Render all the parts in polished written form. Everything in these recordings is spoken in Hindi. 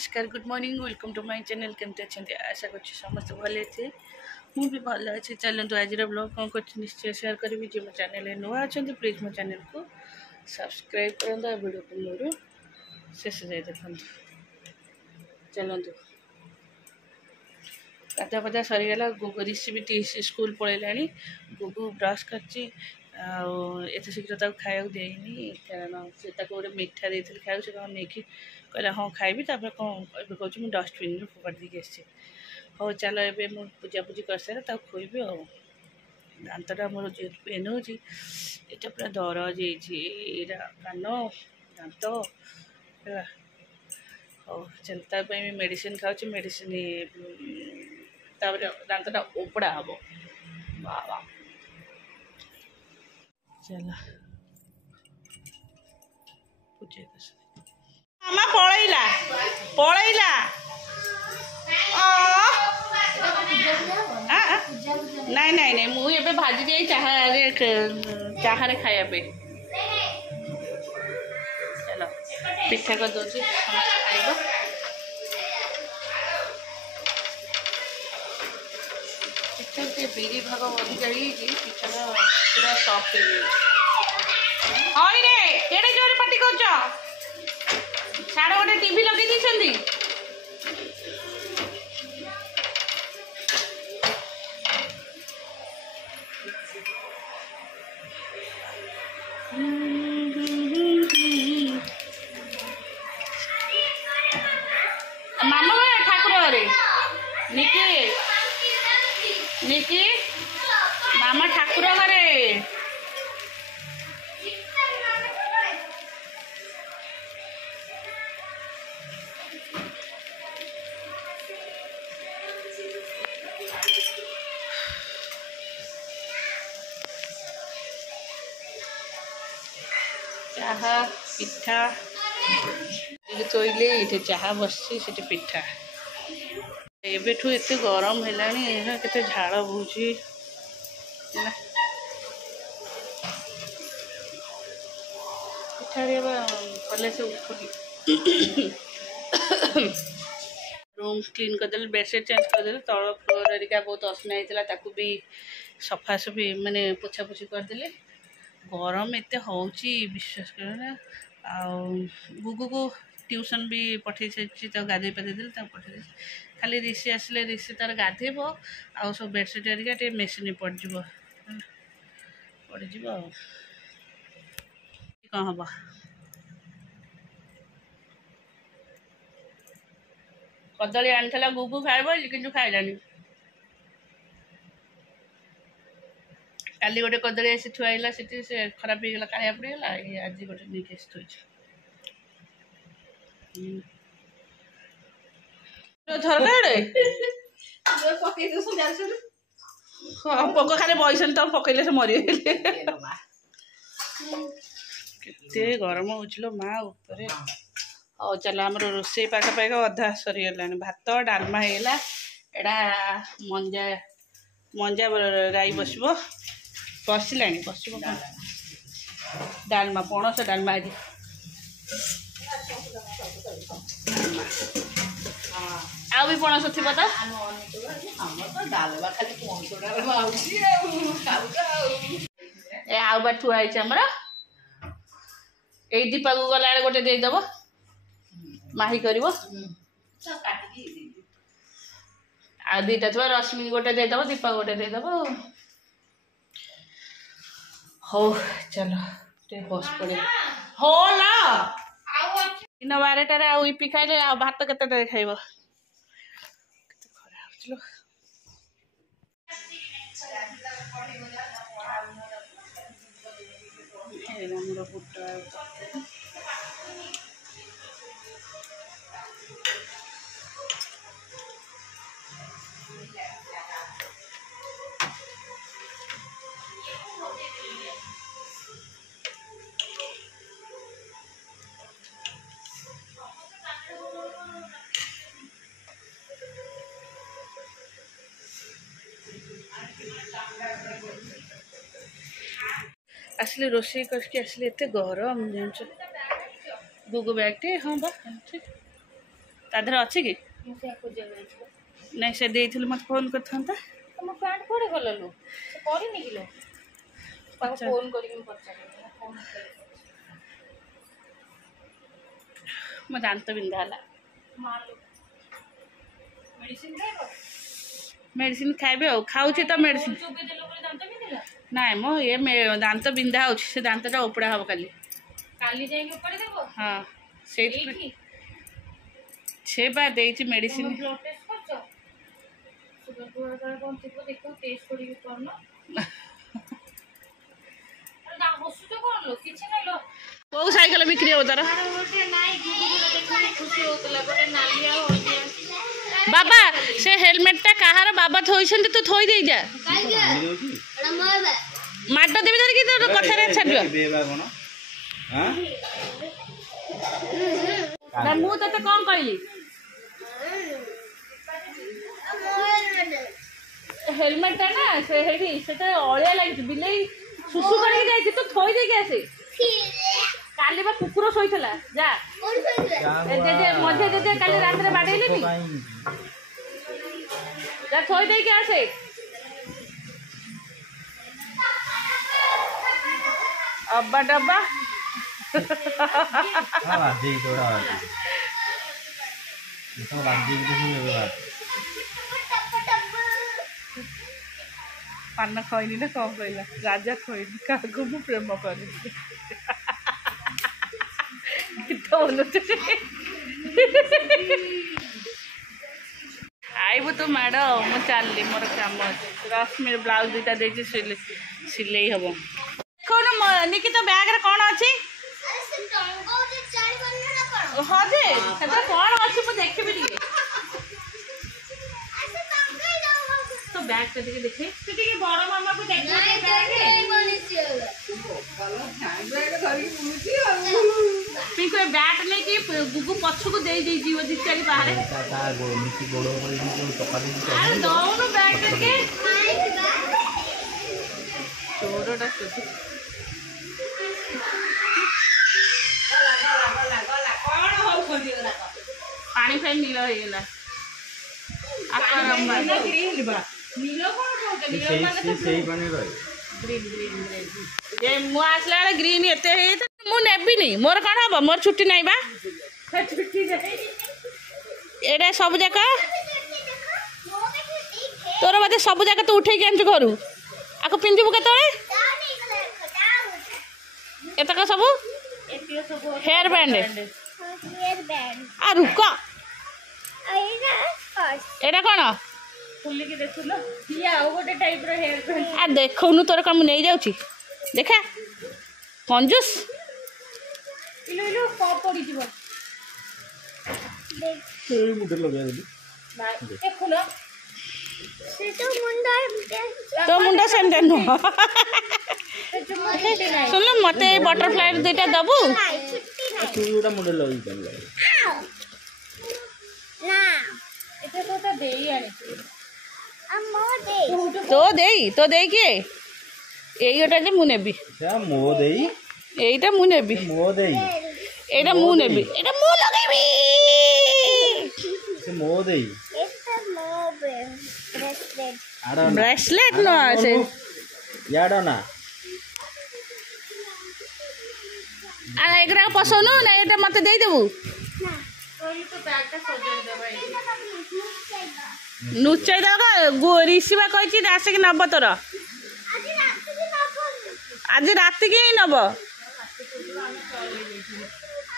नमस्कार good morning welcome to my channel केमती अच्छे आशा कर समस्त भले थे मु भी भल अच्छे चलते आज ब्लॉग कौन कर निश्चय शेयर करी जो मो चैनल नुआ अच्छा प्लीज मो चैनल को सब्सक्राइब करूँ वीडियो को मोर शेष जाए देखो चलतु गाधा पदा सरीगला गुगु ऋषि भी स्कूल पलैला गुगु ब्रश कर एत शीघ्र खाया देनी कारण से गोटे मिठा देती खाया से कौन नहीं कहला हाँ खाइबी कौन कहूँ डस्टबिन में फोपाड़ देकी आसी हाँ चल ए पूजा पूजी कर सारे खोबी आ दांतटा मोर जो पेन हो पूरा दरज कान दांत है हाँ चल मेडिसिन खाऊँ मेडिसिन दांतटा ओपड़ा हम बाबा चला पूजा मामा पलैला पलैला नहीं नहीं नहीं मुझे भाजी दिए चाहे खाया पे चलो पिठा कर दो खाइब पिठा से बिरी भाग अधिक पिठा पूरा सॉफ्ट हो एड़े जोरे पार्टी कर साढ़े गोटे टीवी लगे दी मामा ठाकुर घरे निकी निकी मामा ठाकुर घरे चाहा पिठा तोइले ये चाहा बसची से पिठा एबेठू एत गरम है केते झाड़ बोची पिठा कले से उठुनी रूम क्लीन करदे बेडसीट चेंज करदे तल फ्लोर एरिका बहुत असना होता भी सफासफी माने पोछापोछी करदे गरम एत होची विश्वास कर गुगु को ट्यूशन भी पठे सारी गाधे पाधे देते पठे खाली ऋषि आसले ऋषि तार गाधेब आ सब बेडसीट एरिका मेसीन पड़ज कौन हम कदली आनीला गुगु खाइब कि खाइलानी काली गोटे कदली आसी थुआला से खराब हो गला काया पड़गला आज गोटे नहीं थोड़ी पक खाली बैसन तो पकड़े से मरी केते गरम हो माँ ऊपर हाँ चल आम रोसे पाखापाखि अधा सरीगला भात डालमा होगा एटा मंजा मंजा राई बस बसला बस डालमा पणस डालमा आज आ भी पणस थी तो आउ बा ठुआ आमर ये दीपा को गला गोटे देदेव माही कर दीटा थोड़ा रश्मि गोटे देदेव दीपा गोटे देदेव हो चलो बस पड़े हो ना दिन 12टार आईपी खाइले आ भात केते खाइब आसले रोषे करके आसले एत गरम जान गुगु बैगटे हाँ बा ତା ଦେହରେ ଅଛି କି? ନାଇଁ ସେ ଦେଇଥିଲେ ମୋତେ ଫୋନ୍ କରିଥାନ୍ତା। ତମ ପ୍ୟାଣ୍ଟ କୁଆଡ଼େ ଗଲା ଲୋ? ସେ କରିନି କି ଲୋ? ତାକୁ ଫୋନ୍ କରିକି ମୁଁ ପଚାରିବି। ମୋ ଦାନ୍ତ ବିନ୍ଧା ହେଲା। ମେଡ଼ିସିନ ଖାଇବି ଆଉ। ଖାଉଛି ତ ମେଡ଼ିସିନ। ନାଇଁ ମୋ ଏ ଦାନ୍ତ ବିନ୍ଧା ହେଉଛି। ସେ ଦାନ୍ତଟା ଉପଡ଼ା ହେବ କାଲି। କାଲି ଯାଇକି ଉପଡ଼ି ଦେବ? ହଁ ସେଇଠି ସେ ବା ଦେଇଛି ମେଡ଼ିସିନ। ବ୍ଲଡ୍ ଟେଷ୍ଟ କରିଛ? ସୁଗାର ଫୁଗାର କ'ଣ ଥିବ ଦେଖ, ଟେଷ୍ଟ କରିକି କରୁନ। ବସୁଛ କ'ଣ ଲୋ? କିଛି ନାହିଁ ଲୋ। କୋଉ ସାଇକେଲ ବିକ୍ରି ହେବ ତାର? ବାବା ସେ ହେଲମେଟଟା କାହାର ବାବା ଥୋଇଛନ୍ତି, ତୁ ଥୋଇ ଦେଇ ଯା। ମାଡ଼ ଦେବି ଧରିକି ତୋ କଥାରେ ଛାଡ଼ିବ। ମୁଁ ତତେ କ'ଣ କହିଲି? ହେଲମେଟଟା ନା ସେ ହେଇଠି ସେଟା ଅଳିଆ ଲାଗିଛି। ବିଲେଇ ସୁସୁ କରିକି ଯାଇଛି, ତୁ ଥୋଇ ଦେଇକି ଆସେ। କାଲି ବା କୁକୁର ଶୋଇଥିଲା। ଯା ମଝିଆ ଜେଜେ କାଲି ରାତିରେ ବାଡ଼େଇଲେନି, ଯା ଥୋଇ ଦେଇକି ଆସେ। अब्बा डब्बा पान खैनी ना कौन कहला राजा खैनी क्या प्रेम कर आईबू तो माड़ मु चलि मोर कम अच्छे रश्मि ब्लाउज दुटा दे सिले हम कौन निकी तो बैग कौन अच्छी हाँ जे कौन अच्छी मुझे देखी तो बैग तो देखे बड़ मामा को पिंकु बैट नहीं कि गुगु पछकु दे दी जीव दिचारी बाहर दौनु बैग के चोरटा पानी फाइन नील हो गला आसला ग्रीन एते मुझे मोर कौन हम मोर छुट्टी नहीं बा एटा सब जाक तोर बोधे सब जाक तू उठे आनचु घर आपको पिंधबू के एतक सब हेयर बैंड आ रुक एटा कौन आ देखनु तोर कम नहीं जाऊँ देखा कंजूस तो मुंडा सेमते नुह सुन मत बटरफ्लाई दुईटा दबू तो दे किए এইটা যে মু নেবি মো দেই এইটা মু নেবি মো দেই এইটা মু নেবি এটা মু লাগাইবি সে মো দেই এটা মো ব্রেসলেট ব্রেসলেট না আছে ইয়াডা না आ एगरा पसोनु ना एटा मते देई देबू ना ओली तो बैगटा सजाई देबा नुचाई दगा ऋषिबा कहछि आसे कि नब तोर आज रात की ही नब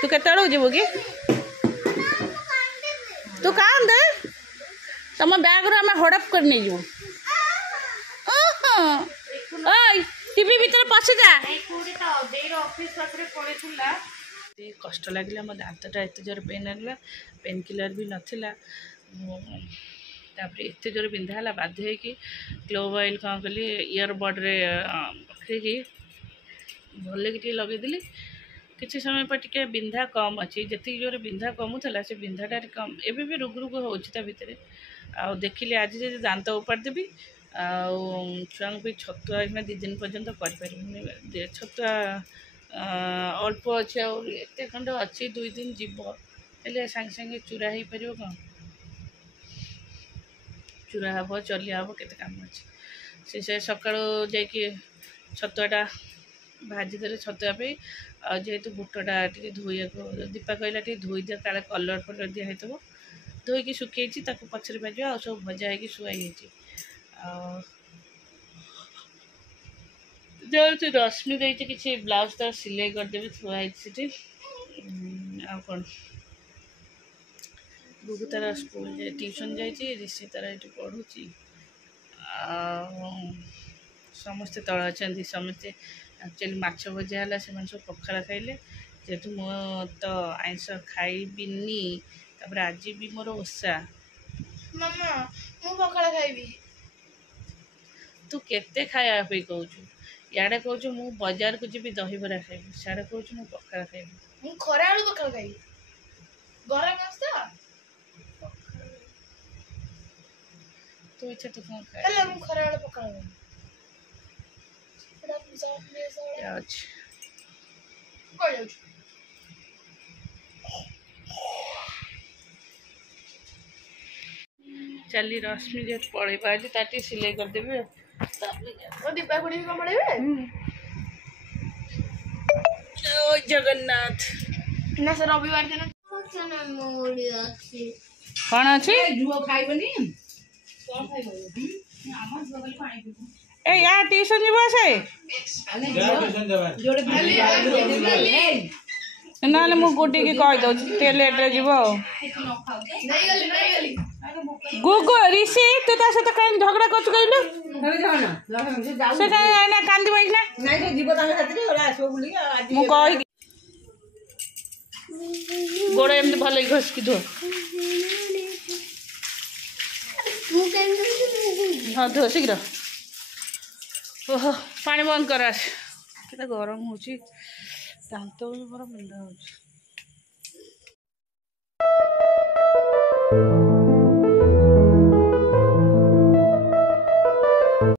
तू केत जीवु कि तू कान दे तुम बैग आम हड़प कर नहीं जीवु टीवी भीतर पशि जा कष्ट लगे मो दाँतटा एत जोर पेन है पेन किलर भी नाला तापर एत जोर बिंधा है बाध्य कि क्लोव ऑयल कौन कली इयरबड्रे पकड़ी भल कि लगेदेली किसी समय पर टे बिंधा कम अच्छी जी जोर बिंधा कमुला से बिंधाटा कम एवं भी रुग रुग हो भितर आ देखिले आज जे दांत उपाड़ देवी छुआ भी छतुआ 2 दिन पर्यंत कर छतुआ अल्प अच्छे एत खंड अच्छी 2 दिन जीव हेले सांगे सांगे चूरा हो पार कौन चूरा हम चलिया हम केते काम अच्छे से सका छतुआटा भाजीदे छतुआ पे जेहेतु बुटटा टे धोई दीपा कहला टे धोई दिया काले कलर फलर दिखाई धोईकी सुखी पचरे भाज आ सब भजा हो शुआई जो रश्मि देती किसी ब्लाउज तार सिलाई करदेवी थुआई कौन गुगु तार स्कूल ट्यूशन जाइए ऋषि तार ये पढ़ुची समस्ते तल अच्छा समस्ते एक्चुअली माछ भजा है से सब पखाड़ खाइले जेहेतु मो तो आइंस खाइबिनी तापर आज भी मोर ओषा मामा मु पखाड़ खाइबी तू केते खाया पे कहूँ याडे कहूँ मु बाजार को जी दहीबरा खाइबी सियाड़े कहूँ मु पखाड़ खाइबी मु खरा आलू पखाड़ खाइबी गरम मस्ता तो इच्छा तो कौन खाए हेले मु खरा आलू पखाड़ खाइबी अच्छा कोई जाऊ चली रश्मि जे पढ़े पाली ताटी सिलाई करदेबे और दीपा खुड़ी भी कम पड़ेबे जय जगन्नाथ ना से रविवार दिन कौन अच्छी ए यार ट्यूशन जीव से ना मु गुडी की कह दो लेट रे जीव गुगु ऋषि तू ता सहित कहीं झगड़ा कर कहलु से ना कांदी बैठ ना मु कहि गोड़ एमती भल घसकी धो हाँ धो शीघ्र ओहो पानी बंद कर के गरम हो दांत भी बड़ा बिंधा हो